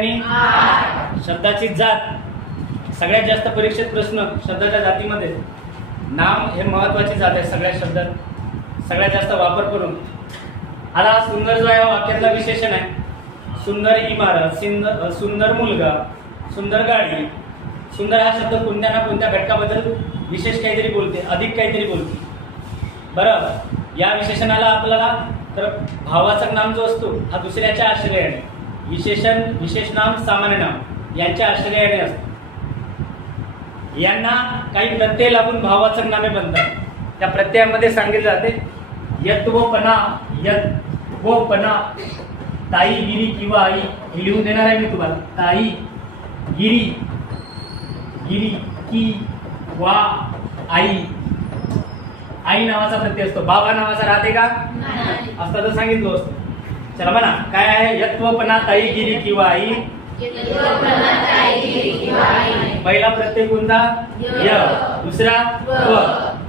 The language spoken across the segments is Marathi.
आणि शब्दाची जात. सगळ्यात जास्त परीक्षेत प्रश्न शब्दाच्या जातीमध्ये. नाम हे महत्वाची जात आहे सगळ्या शब्दात. सगळ्यात जास्त वापर करून. आता हा सुंदर जो आहे वाक्यातला विशेषण आहे. सुंदर इमारत सुंदर सुंदर मुलगा सुंदर गाडी. सुंदर हा शब्द कोणत्या ना कोणत्या घटकाबद्दल विशेष काहीतरी बोलते अधिक काहीतरी बोलते. बरं या विशेषणाला आपल्याला तर भावाचक नाम जो असतो हा दुसऱ्याच्या आश्रयाने विशेषण विशेष नाम सामान्य नाम यांच्या आश्रयाने असतो. यांना काही प्रत्यय लागून भावाचक नामे बनतात. त्या प्रत्ययामध्ये सांगितले जाते यत्वपणा यत्वपणा ताई गिरी किंवा आई हे लिहून देणार आहे मी तुम्हाला. ताई गिरी गिरी की वा आई. आई नावाचा प्रत्यय असतो. बाबा नावाचा राहते का? असतं तर सांगितलं असतं. चला म्हणा काय आहे? यत्वपणा ताई गिरी किंवा आई पहिला प्रत्यय कोणता? य. दुसरा व.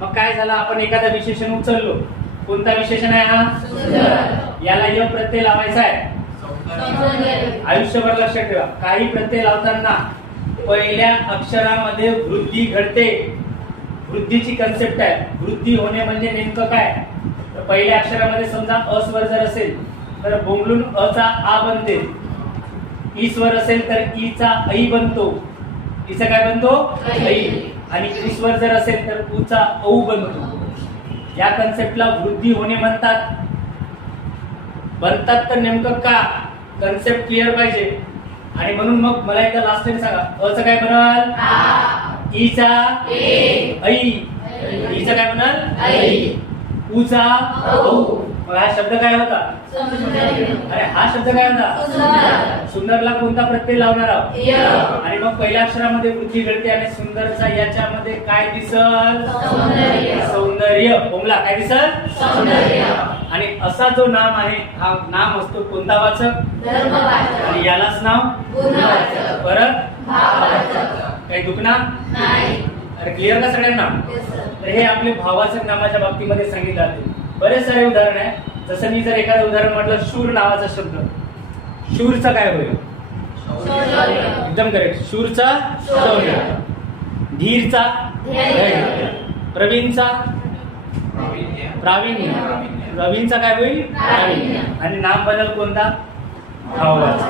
मग काय झालं? आपण एखादा विशेषण उचललो. कोणता विशेषण आहे हा? याला य प्रत्यय लावायचा आहे. आयुष्यभर लक्षात ठेवा. काही प्रत्यय लावताना पहिल्या अक्षरामध्ये वृद्धी घडते. वृद्धीची कन्सेप्ट आहे. वृद्धी होणे म्हणजे नेमकं काय? तर पहिल्या अक्षरामध्ये समजा अ स्वर जर असेल तर बोंबलून अ चा आ बनते. ई स्वर असेल तर ई चा ऐ बनतो. ईचा काय बनतो? ऐ. आणि ई स्वर जर असेल तर उ चा औ बनतो. या कन्सेप्टला वृद्धी होणे म्हणतात. बनतात तर नेमकं का? कन्सेप्ट क्लिअर पाहिजे. आणि म्हणून मग मला एकदा लास्ट टाइम सांगा. अ चं काय बनल ईचा ऐ. ईचा काय बनल उचा औ. मग हा शब्द काय होता? अरे हा शब्द काय होता? सुंदरला कोणता प्रत्यय लावणार आहोत? आणि मग पहिल्या अक्षरामध्ये वृद्धी घडते आणि सुंदरचा याच्यामध्ये काय दिसल? सौंदर्य. बोमला काय दिसल? आणि असा जो नाम आहे हा नाम असतो कोणता वाचक? आणि यालाच नाव? परत? काही दुखणार अरे क्लिअर का सगळ्यांना? तर हे आपले भावाचक नामाच्या बाबतीमध्ये सांगितलं जाते. बरेच सारे उदाहरण आहे. जसं मी जर एखादं उदाहरण म्हटलं शूर नावाचा शब्द. शूरचा काय होईल? एकदम करेक्ट शूरचा शौर्य. धीरचा प्रवीणचा प्रावीण्य. प्रवीणचा काय होईल? प्रावीण्य. आणि नाम बदल कोणता? भावाचा.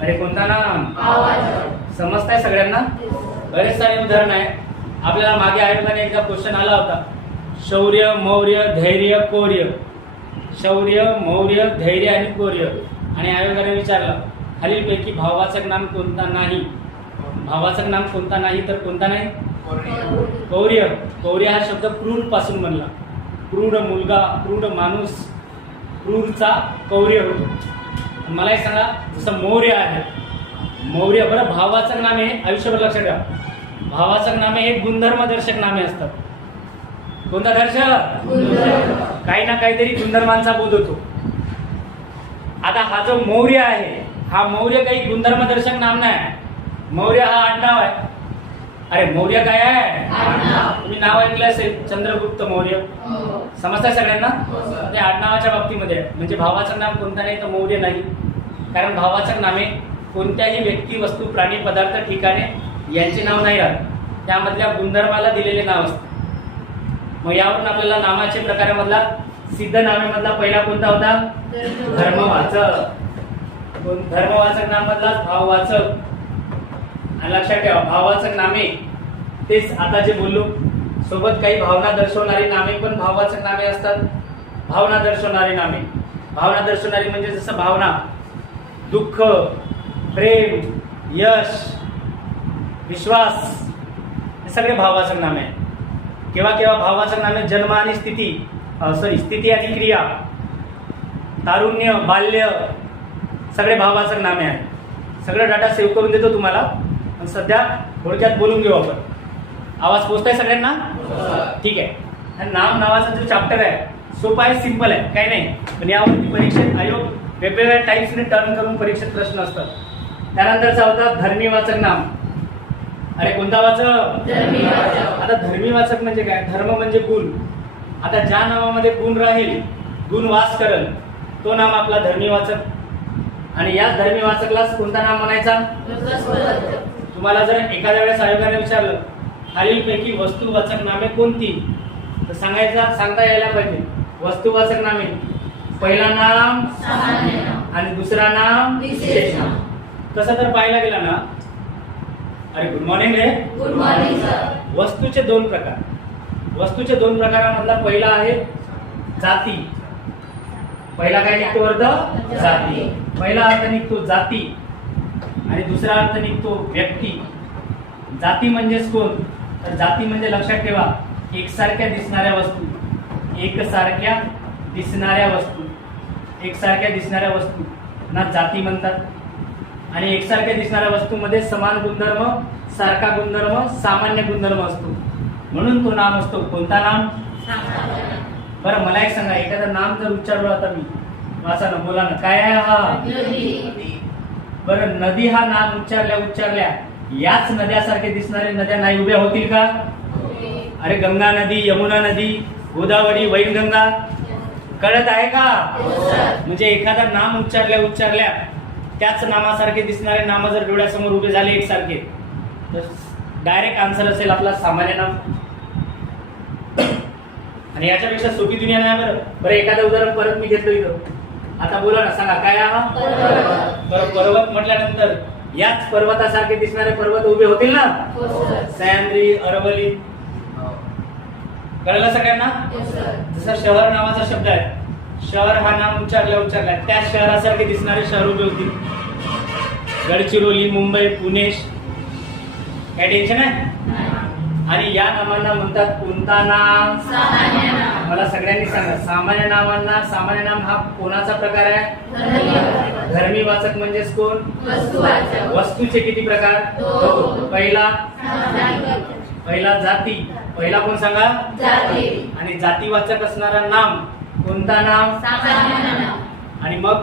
अरे कोणता नाम? समजताय सगळ्यांना? बरेच सारे उदाहरण आहे. आपल्याला मागे आयोगाने एकदा क्वेश्चन आला होता. शौर्य मौर्य धैर्य कोर्य. शौर्य मौर्य धैर्य आणि कोर्य. आणि आयोगाने विचारलं खालीलपैकी भावाचं नाम कोणता नाही? भावाचं नाम कोणता नाही तर कोणता नाही? कौर्य. कौर्य हा शब्द क्रूरपासून बनला. क्रूर मुलगा क्रूर माणूस क्रूरचा कौर्य होतो. मला एक सांगा जसं मौर्य आहे मौर्य बरं भावाचक नामे आयुष्यभर लक्षात ठेवा. भावाचक नामे हे गुणधर्मदर्शक नामे असतात. कोणता दर्शक काही ना काहीतरी गुणधर्मांचा बोध होतो. आता हा जो मौर्य आहे हा मौर्य काही गुणधर्म दर्शक नाम नाही. मौर्य हा आडनाव आहे. अरे मौर्य काय आहे? तुम्ही नाव ऐकलं असेल चंद्रगुप्त मौर्य. समजताय सगळ्यांना? ते आडनावाच्या बाबतीमध्ये म्हणजे भावाचं नाम कोणता नाही तर मौर्य नाही. कारण भावाचं नामे कोणत्याही व्यक्ती वस्तू प्राणी पदार्थ ठिकाणे यांचे नाव नाही राहत. त्यामधल्या गुणधर्माला दिलेले नाव असते. मग यावरून आपल्याला नामाचे प्रकारामधला सिद्ध नामेमधला पहिला कोणता होता? धर्मवाचक. कोण- धर्मवाचक नामधला भाववाचक. आणि लक्षात ठेवा भाववाचक नामे. तेच आता जे बोललो सोबत काही भावना दर्शवणारी नामे पण भाववाचक नामे असतात. भावना दर्शवणारी नामे. भावना दर्शवणारी म्हणजे जसं भावना. दुःख प्रेम यश विश्वास. हे सगळे भाववाचक नामे आहेत. केव्हा केव्हा भावाचं नामे जन्म आणि स्थिती सॉरी स्थिती आणि क्रिया तारुण्य बाल्य सगळे भावाचं नामे आहेत. सगळं डाटा सेव्ह करून देतो तुम्हाला. पण सध्या थोडक्यात बोलून घेऊ आपण. आवाज पोचताय सगळ्यांना? ठीक आहे. आणि नाम नावाचा जो चॅप्टर आहे सोपा आहे सिंपल आहे काही नाही. पण यावरती परीक्षेत आयोग वेगवेगळ्या टाईप्सने टर्न करून परीक्षेत प्रश्न असतात. त्यानंतरचा होता धर्मीवाचक नाम. अरे कोणता वाचक? आता धर्मी वाचक म्हणजे काय? धर्म म्हणजे गुण. आता ज्या नावामध्ये गुण राहील गुण वास करल तो नाम आपला धर्मी वाचक. आणि याच धर्मी वाचकलाच कोणता नाम म्हणायचा? तुम्हाला जर एखाद्या वेळेस आयोगाने विचारलं खालीलपैकी वस्तुवाचक नामे कोणती? तर सांगायचा सांगता यायला पाहिजे. वस्तुवाचक नामे. पहिला नाम. आणि दुसरा नाम विशेष नाम. तसं तर पाहायला गेला ना अरे गुड मॉर्निंग रे. गुड मॉर्निंग सर वस्तूचे दोन प्रकार. वस्तूचे दोन प्रकारामधला पहिला आहे जाती. पहिला काय निघतो अर्थ जाती. पहिला अर्थ निघतो जाती. आणि दुसरा अर्थ निघतो व्यक्ती. जाती म्हणजेच कोण? तर जाती म्हणजे लक्षात ठेवा एकसारख्या दिसणाऱ्या वस्तू. एकसारख्या दिसणाऱ्या वस्तू. एकसारख्या दिसणाऱ्या वस्तू. ना जाती म्हणतात आणि एकसारख्या दिसणाऱ्या वस्तूमध्ये समान गुणधर्म सारखा गुणधर्म सामान्य गुणधर्म असतो. म्हणून तो नाम असतो. कोणता नाम? बरं मला एक सांगा. एखादं नाम जर उच्चारलं आता मी. वाचा ना बोला ना काय आहे हा? बरं नदी हा नाम उच्चारल्या उच्चारल्या. याच नद्यासारखे दिसणारे नद्या नाही उभ्या होतील का? अरे गंगा नदी यमुना नदी गोदावरी वैनगंगा. कळत आहे का? म्हणजे एखादा नाम उच्चारल्या उच्चारल्या. त्याच नामासारखे दिसणारे नाम जर डोळ्यासमोर उभे झाले एकसारखे तर डायरेक्ट आन्सर असेल आपला सामान्य नाम. आणि याच्यापेक्षा सोपी दुनिया नाही बरं. बरं एखादं उदाहरण परत मी घेतो इथं. आता बोला ना सांगा काय हा? बरं पर्वत म्हटल्यानंतर याच पर्वतासारखे दिसणारे पर्वत उभे होतील ना? सह्याद्री अरवली. कळलं सगळ्यांना? जसं शहर नावाचा शब्द आहे. शहर हा नाम उच्चारल्या उच्चारल्या त्या शहरासारखे दिसणारे शहर उभे होतील गडचिरोली मुंबई पुणे काय टेन्शन आहे? आणि या नामांना म्हणतात कोणता नाम मला सगळ्यांनी सांगा. सामान्य नामांना सामान्य नाम हा कोणाचा प्रकार आहे? धर्मी वाचक म्हणजेच कोण? वस्तूचे किती प्रकार. पहिला? पहिला जाती. पहिला कोण सांगा? आणि जातीवाचक असणारा नाम? कोणता नाम आणि मग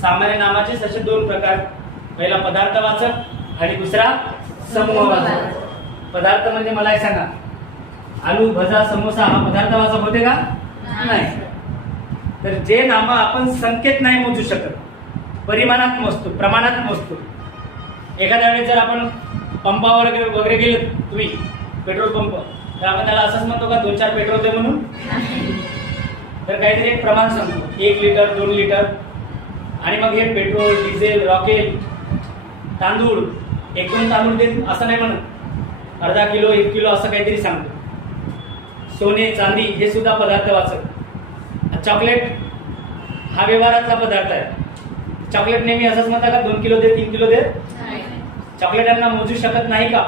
सामान्य नामाचे असे दोन प्रकार. पहिला पदार्थवाचक आणि दुसरा समूहवाचक पदार्थ म्हणजे मला एक सांगा. आलू भजा समोसा हा पदार्थवाचक होते का? नाही. तर जे नाम आपण संकेत नाही मोजू शकत परिमाणात मोजतो प्रमाणात मोजतो एखाद्या वेळेस जर आपण पंपावर वगैरे वगैरे गेले तुम्ही पेट्रोल पंप तर आपण त्याला असंच म्हणतो का दोन चार पेट्रोल दे म्हणून? तर काहीतरी एक प्रमाण सांगतो. एक लिटर दोन लिटर. आणि मग हे पेट्रोल डिझेल रॉकेल तांदूळ एक दोन तांदूळ देत असं नाही म्हणत. अर्धा किलो एक किलो असं काहीतरी सांगतो. सोने चांदी हे सुद्धा पदार्थ वाचत चॉकलेट हा व्यवहारातला पदार्थ आहे. चॉकलेट नेहमी असंच म्हणता का दोन किलो दे तीन किलो दे? चॉकलेटांना मोजू शकत नाही का?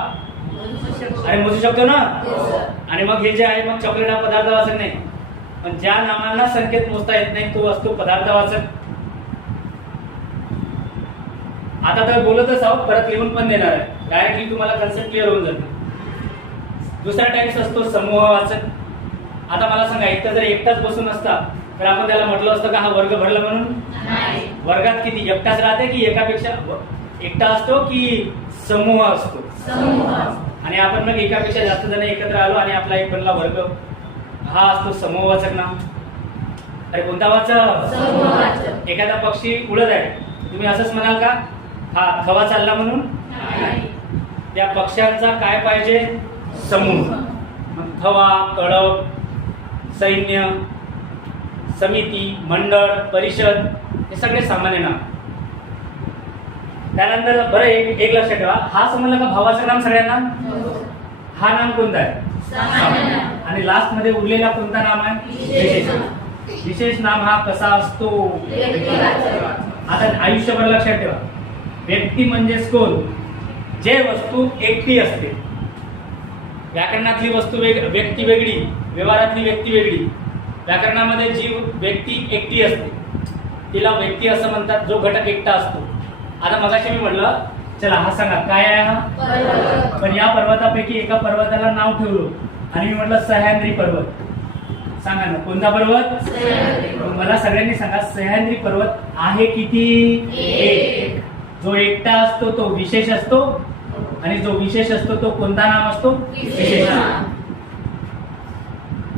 आणि मोजू शकतो ना? आणि मग हे जे आहे मग चॉकलेट हा पदार्थ वाचक नाही. पण ज्या नामांना संकेत मोजता येत नाही तो असतो पदार्थ वाचक आता तर बोलतच आहोत परत लिहून पण देणार आहे. डायरेक्टली तुम्हाला कन्सेप्ट क्लिअर होऊन जाते. दुसरा टाइप्स असतो समूह वाचक आता मला सांगा एकटा जर एकटाच बसून असता तर आपण त्याला म्हटलं असतं का हा वर्ग भरला म्हणून? वर्गात किती? एकटाच राहते की एकापेक्षा एकटा असतो की समूह असतो. आणि आपण मग एकापेक्षा जास्त जण एकत्र आलो आणि आपला एक बनला वर्ग. हा असतो समूहवाचक नाम अरे कोणता वाचक? एखादा पक्षी उडत आहे. तुम्ही असंच म्हणाल का? हा खवा चालला म्हणून? त्या पक्ष्यांचा काय पाहिजे? समूह. थवा कळप सैन्य समिती मंडळ परिषद हे सगळे सामान्य नाम त्यानंतर बरं एक एक लक्षात ठेवा. हा समजलं का भावाचं नाम सगळ्यांना? हा. नाम कोणता आहे? आणि लास्टमध्ये उरलेला कोणता नाम आहे? विशेष विशेष नाम हा कसा असतो? आता आयुष्यभर लक्षात ठेवा. व्यक्ती म्हणजेच कोण? जे वस्तू एकटी असते. व्याकरणातली वस्तू वेग व्यक्ती वेगळी व्यवहारातली व्यक्ती वेगळी. व्याकरणामध्ये जी व्यक्ती एकटी असते. तिला व्यक्ती असं म्हणतात जो घटक एकटा असतो. आता मगाशी मी म्हटलं चला हा सांगा काय आहे हा? पण या पर्वतापैकी एका पर्वताला नाव ठेवलं. आणि मी म्हटलं सह्याद्री पर्वत. सांगा ना कोणता पर्वत? मला सगळ्यांनी सांगा सह्याद्री पर्वत आहे किती? एक. जो एकटा असतो तो विशेष असतो? आणि जो विशेष असतो तो कोणता नाम असतो? विशेष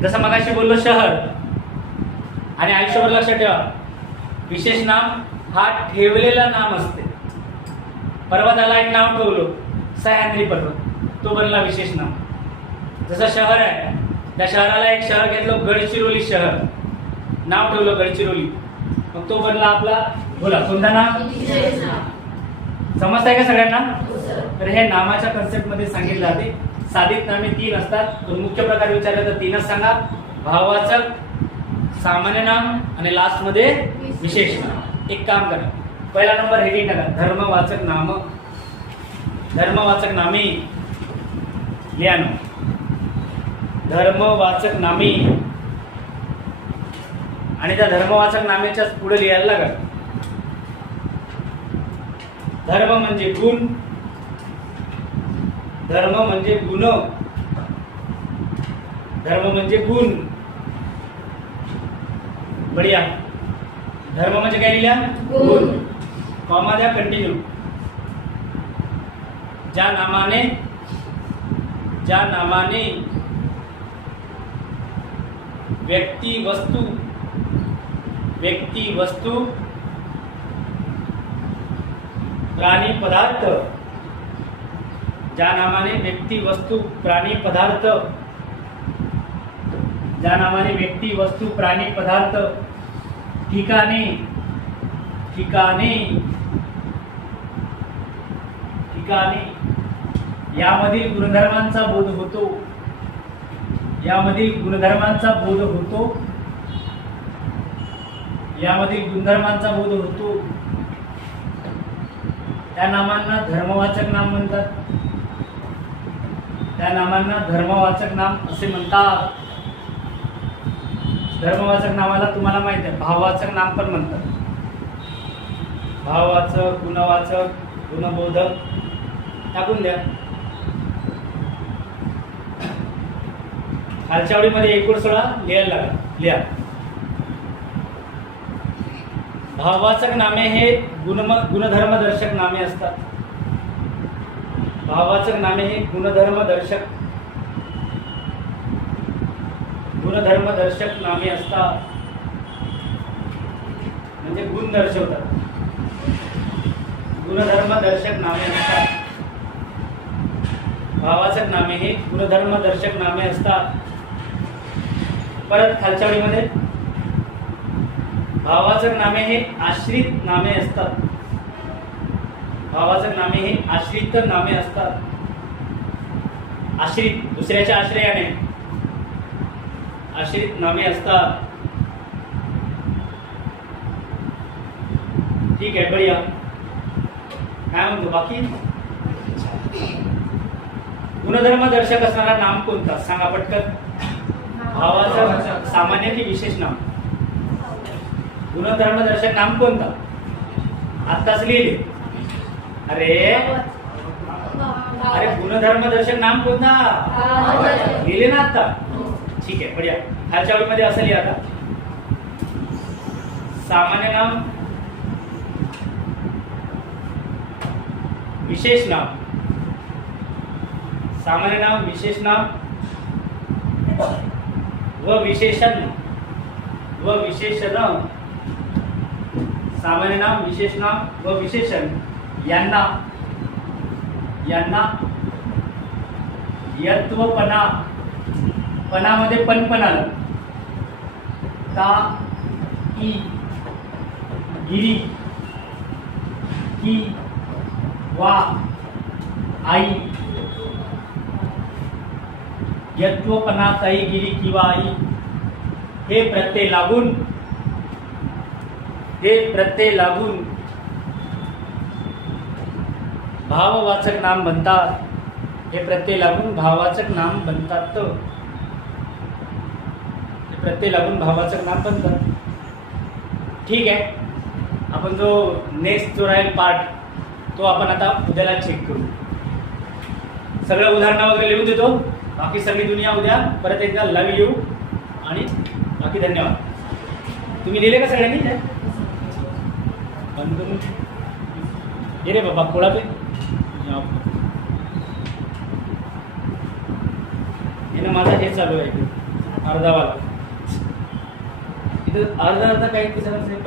जसं मगाशी बोललो शहर. आणि आयुष्यभर लक्षात ठेवा विशेष नाम हा ठेवलेला नाम असते. पर्वताला एक नाव ठेवलं सह्याद्री पर्वत. तो बनला विशेष नाम. जसं शहर आहे त्या शहराला एक शहर घेतलं गडचिरोली शहर. नाव ठेवलं गडचिरोली. मग तो बनला आपला बोला कोणता नाम समजताय का सगळ्यांना? हो तर हे नामाच्या कन्सेप्टमध्ये सांगितलं जाते. साधित नामे तीन असतात. पण मुख्य प्रकार विचारले तर तीनच सांगा. भाववाचक सामान्य नाम आणि लास्टमध्ये विशेष नाम. एक काम करा. पहिला नंबर हेडिंग टाका. धर्मवाचक नाम. धर्मवाचक नामे. लिहा ना धर्मवाचक नामे. आणि त्या धर्मवाचक नामेच्या पुढे लिहायला लागा धर्म म्हणजे गुण. धर्म म्हणजे गुण. धर्म म्हणजे गुण. बढिया. धर्म म्हणजे काय लिहिल्या गुण. कॉमा द्या कंटिन्यू ज्या नामाने ज्या नामाने व्यक्ती वस्तू. व्यक्ती वस्तू. प्राणी पदार्थ. ज्या नामाने व्यक्ती वस्तू प्राणी पदार्थ. ज्या नामाने व्यक्ती वस्तू प्राणी पदार्थ. ठिकाणे. ठिकाणे. ठिकाणे. यामधील गुणधर्मांचा बोध होतो. यामधील गुणधर्मांचा बोध होतो. यामधील गुणधर्मांचा बोध होतो. त्या नामांना धर्मवाचक नाम म्हणतात. त्या नामांना धर्मवाचक नाम असे म्हणतात. धर्मवाचक नावाला तुम्हाला माहीत आहे भाववाचक नाम पण म्हणतात. भाववाचक गुणवाचक गुणबोधक टाकून द्या. खालच्या आवडीमध्ये एकूण सोळा लिहायला लागा लिहा. भाववाचक नामे हे गुणम गुणधर्मदर्शक नामे असतात. भाववाचक नामे हे गुणधर्मदर्शक गुणधर्मदर्शक नामे असतात. म्हणजे गुण दर्शवतात. गुणधर्मदर्शक नामे असतात. भावाचक नामे हे गुणधर्मदर्शक नामे असतात. परत खालच्या ओळीमध्ये भावाचक नामे हे आश्रित नामे असतात. भावाचक नामे हे आश्रित नामे असतात. आश्रित दुसऱ्याच्या आश्रयाने. आश्रित नामे असतात. ठीक आहे बढिया. काय म्हणतो बाकी? गुणधर्म दर्शक असणारा नाम कोणता? सांगा पटकन. भावाचं सामान्य की विशेष नाम? गुणधर्मदर्शक नाम कोणता? आत्ताच लिहिले. अरे अरे गुणधर्मदर्शक नाम कोणता? लिहिले ना आता ठीक आहे बढिया. खालच्या ओळीमध्ये असं लिहा आता. सामान्य नाम? विशेष नाम. सामान्य नाम विशेष नाम? व विशेषण व विशेषण, सामान्य नाम, विशेष नाम व विशेषण, यांना यांना, यत्वपणा, पणामध्ये पण पण आलं ता, ई, गिरी, की, वा, आई यत्वपणाचाही गिरी किंवा आई हे प्रत्यय लागून हे प्रत्यय लागून भाववाचक नाम बनतात हे प्रत्यय लागून भाववाचक नाम बनतात हे प्रत्यय लागून भाववाचक नाम बनतात. ठीक आहे. आपण जो नेक्स्ट जो राहील पार्ट तो आपण आता उद्याला चेक करू. सगळं उदाहरणं वगैरे लिहून देतो. बाकी सगळी दुनिया उद्या परत एकदा लव येऊ आणि बाकी धन्यवाद. तुम्ही लिहिले का सगळ्यांनी? बंद करून ये रे बाबा कोळा पे. या. हे ना माझा हे चालू आहे. अर्धावाला इथं अर्धा अर्धा काही दिवसांचं